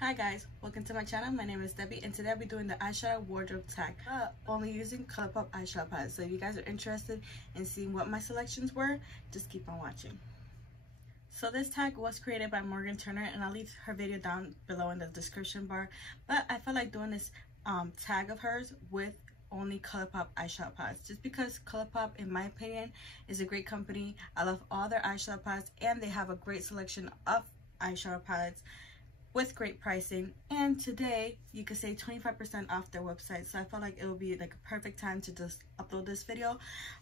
Hi guys, welcome to my channel. My name is Debbie and today I'll be doing the eyeshadow wardrobe tag, only using ColourPop eyeshadow palettes. So if you guys are interested in seeing what my selections were, just keep on watching. So this tag was created by Morgan Turner and I'll leave her video down below in the description bar. But I felt like doing this tag of hers with only ColourPop eyeshadow palettes, just because ColourPop, in my opinion, is a great company. I love all their eyeshadow palettes and they have a great selection of eyeshadow palettes with great pricing, and today you could save 25% off their website. So I felt like it would be like a perfect time to just upload this video.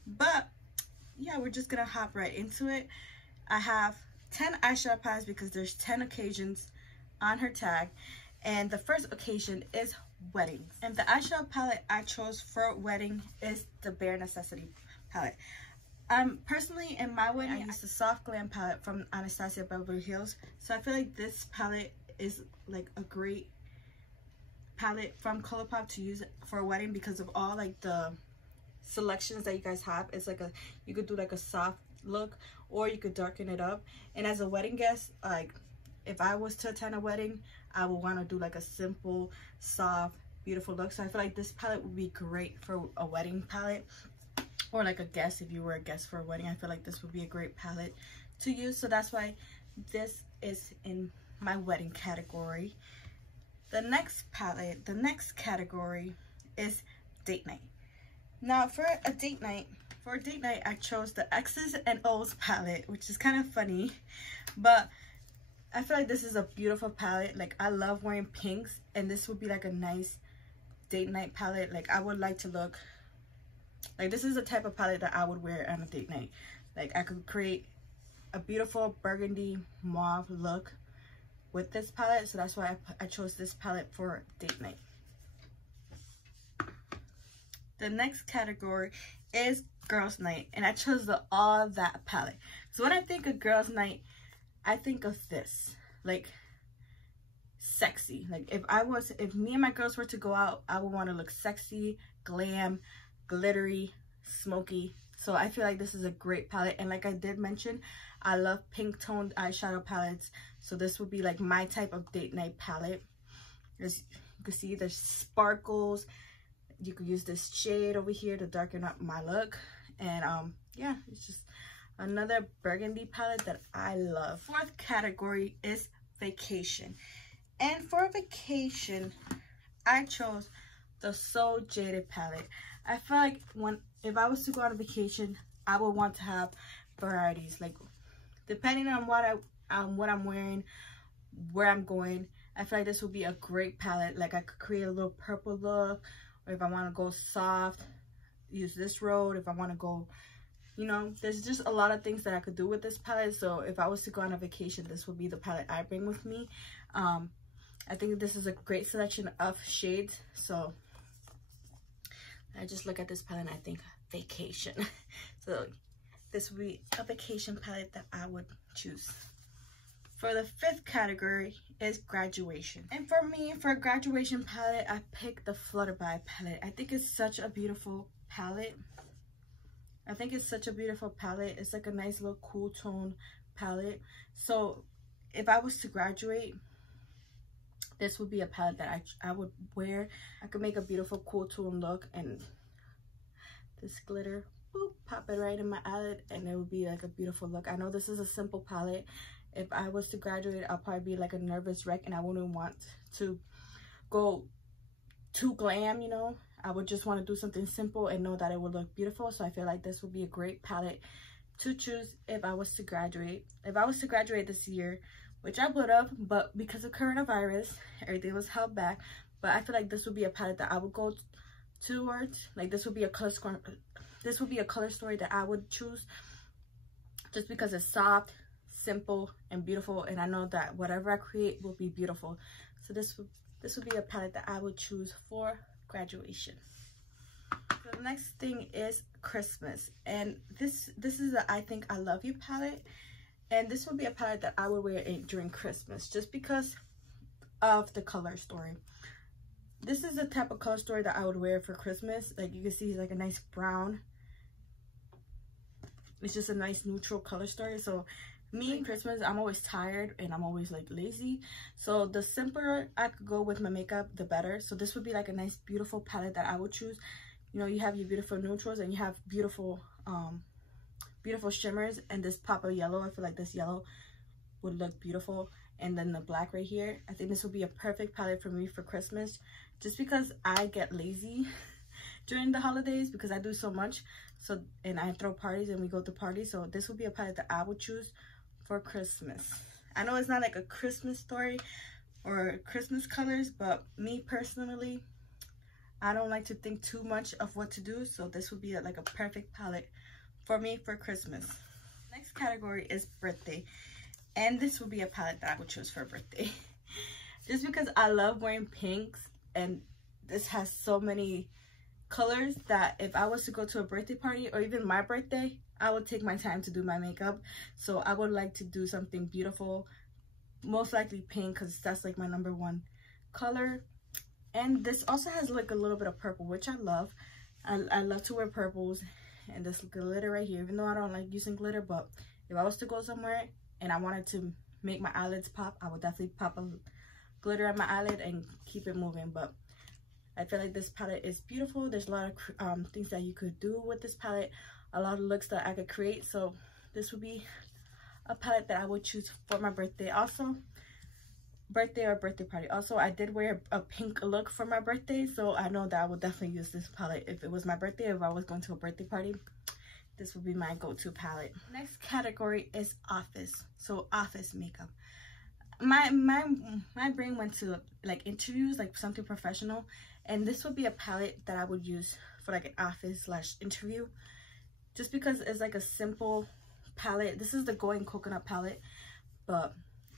But yeah, we're just gonna hop right into it. I have 10 eyeshadow palettes because there's 10 occasions on her tag, and the first occasion is weddings. And the eyeshadow palette I chose for wedding is the Bare Necessity palette. Personally, in my wedding, I used the Soft Glam palette from Anastasia Beverly Hills. So I feel like this palette is like a great palette from ColourPop to use for a wedding because of all like the selections that you guys have. It's like you could do like a soft look or you could darken it up. And as a wedding guest, like if I was to attend a wedding, I would want to do like a simple, soft, beautiful look. So I feel like this palette would be great for a wedding palette, or like a guest. If you were a guest for a wedding, I feel like this would be a great palette to use. So that's why this is in my wedding category. The next category is date night. Now for a date night, I chose the X's and O's palette, which is kind of funny, but I feel like this is a beautiful palette. Like, I love wearing pinks, and this would be like a nice date night palette. Like, I would like to look like this is the type of palette that I would wear on a date night. Like, I could create a beautiful burgundy mauve look with this palette, so that's why I chose this palette for date night. The next category is girls night, and I chose the All That palette. So when I think of girls night, I think of this, like sexy. Like if me and my girls were to go out, I would want to look sexy, glam, glittery, smoky. So I feel like this is a great palette. And like I did mention, I love pink toned eyeshadow palettes. So this would be like my type of date night palette. As you can see, there's sparkles. You could use this shade over here to darken up my look. And yeah, it's just another burgundy palette that I love. Fourth category is vacation. And for vacation, I chose the So Jaded palette. I feel like if I was to go on a vacation, I would want to have varieties. Like, depending on what I'm wearing, where I'm going, I feel like this would be a great palette. Like, I could create a little purple look, or if I want to go soft, use this road. If I want to go, you know, there's just a lot of things that I could do with this palette. So if I was to go on a vacation, this would be the palette I bring with me. I think this is a great selection of shades. So I just look at this palette and I think vacation. So this would be a vacation palette that I would choose. For the fifth category is graduation. And for me, for a graduation palette, I picked the Flutterby palette. I think it's such a beautiful palette. It's like a nice little cool tone palette. So if I was to graduate, this would be a palette that I would wear. I could make a beautiful cool tone look, and this glitter, boop, pop it right in my eyelid, and it would be like a beautiful look. I know this is a simple palette. If I was to graduate, I'll probably be like a nervous wreck, and I wouldn't want to go too glam, you know. I would just want to do something simple and know that it would look beautiful. So I feel like this would be a great palette to choose if I was to graduate. If I was to graduate this year, which I would have, but because of coronavirus, everything was held back. But I feel like this would be a palette that I would go towards. Like, this would be a color story that I would choose, just because it's soft, simple, and beautiful, and I know that whatever I create will be beautiful. So this would be a palette that I would choose for graduation. So the next thing is Christmas, and this is a I Think I Love You palette, and this would be a palette that I would wear during Christmas, just because of the color story. This is the type of color story that I would wear for Christmas. Like, you can see it's like a nice brown. It's just a nice neutral color story. So Me in Christmas, I'm always tired and I'm always like lazy, so the simpler I could go with my makeup, the better. So this would be like a nice beautiful palette that I would choose. You know, you have your beautiful neutrals and you have beautiful beautiful shimmers, and this pop of yellow. I feel like this yellow would look beautiful, and then the black right here. I think this would be a perfect palette for me for Christmas, just because I get lazy during the holidays because I do so much. So, and I throw parties and we go to parties, so this would be a palette that I would choose for Christmas. I know it's not like a Christmas story or Christmas colors, but me personally, I don't like to think too much of what to do, so this would be like a perfect palette for me for Christmas. Next category is birthday, and this would be a palette that I would choose for birthday just because I love wearing pinks, and this has so many colors that if I was to go to a birthday party or even my birthday, I would take my time to do my makeup. So I would like to do something beautiful, most likely pink, because that's like my #1 color. And this also has like a little bit of purple, which I love. I love to wear purples, and this glitter right here, even though I don't like using glitter, but if I was to go somewhere and I wanted to make my eyelids pop, I would definitely pop a glitter on my eyelid and keep it moving. But I feel like this palette is beautiful. There's a lot of things that you could do with this palette, a lot of looks that I could create. So this would be a palette that I would choose for my birthday. Also, birthday or birthday party. Also, I did wear a pink look for my birthday, so I know that I would definitely use this palette if it was my birthday. If I was going to a birthday party, this would be my go-to palette. Next category is office. So office makeup. My brain went to like interviews, like something professional, and this would be a palette that I would use for like an office / interview, just because it's like a simple palette. This is the Going Coconut palette, but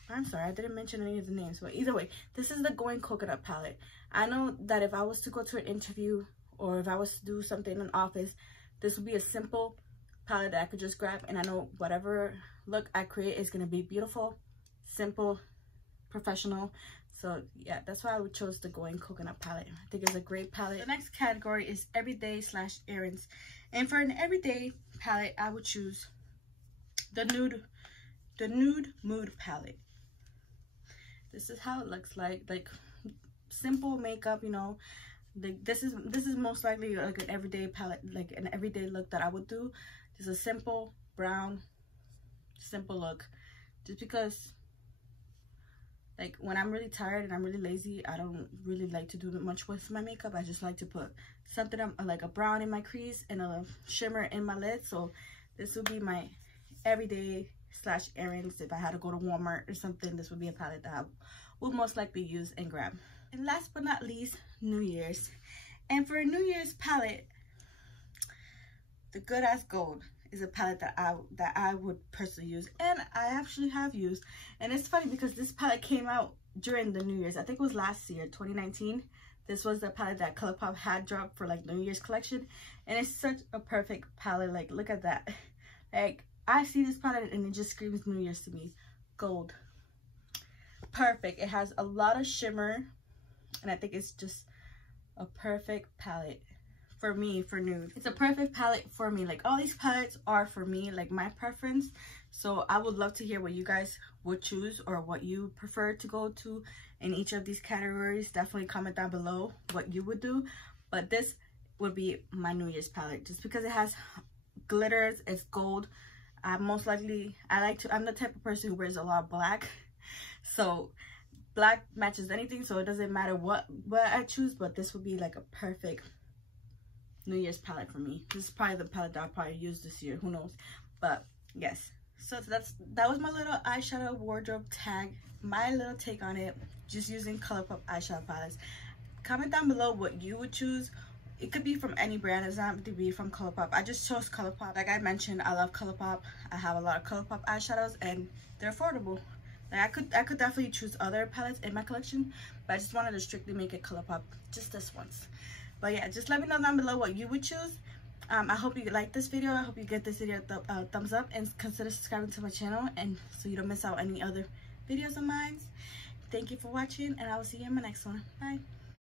I'm sorry, I didn't mention any of the names, but either way, this is the Going Coconut palette. I know that if I was to go to an interview or if I was to do something in an office, this would be a simple palette that I could just grab, and I know whatever look I create is going to be beautiful, simple, professional. So yeah, that's why I would choose the Going Coconut palette. I think it's a great palette. The next category is everyday / errands, and for an everyday palette, I would choose the nude mood palette. This is how it looks like simple makeup, you know. This is most likely like an everyday palette, like an everyday look that I would do. Just a simple brown, simple look, just because like when I'm really tired and I'm really lazy, I don't really like to do much with my makeup. I just like to put something like a brown in my crease and a shimmer in my lids. So this would be my everyday / errands. If I had to go to Walmart or something, this would be a palette that I would most likely use and grab. And last but not least, New Year's. And for a New Year's palette, the Good As Gold is a palette that I would personally use, and I actually have used. And it's funny because this palette came out during the New Year's. I think it was last year, 2019. This was the palette that ColourPop had dropped for like New Year's collection, and it's such a perfect palette. Like, look at that. Like, I see this palette and it just screams New Year's to me. Gold. Perfect. It has a lot of shimmer, and I think it's just a perfect palette for me for nude. It's a perfect palette for me. Like, all these palettes are for me, like my preference. So I would love to hear what you guys would choose or what you prefer to go to in each of these categories. Definitely comment down below what you would do. But this would be my New Year's palette just because it has glitters, it's gold. I'm the type of person who wears a lot of black, so black matches anything, so it doesn't matter what I choose. But this would be like a perfect New Year's palette for me. This is probably the palette that I'll probably use this year, who knows. But yes, so that was my little eyeshadow wardrobe tag, my little take on it, just using ColourPop eyeshadow palettes. Comment down below what you would choose. It could be from any brand. It doesn't have to be from ColourPop. I just chose ColourPop. Like I mentioned, I love ColourPop. I have a lot of ColourPop eyeshadows and they're affordable. Like I could definitely choose other palettes in my collection, but I just wanted to strictly make it ColourPop just this once. But yeah, just let me know down below what you would choose. I hope you like this video. I hope you give this video a thumbs up and consider subscribing to my channel, and so you don't miss out any other videos of mine. Thank you for watching, and I will see you in my next one. Bye.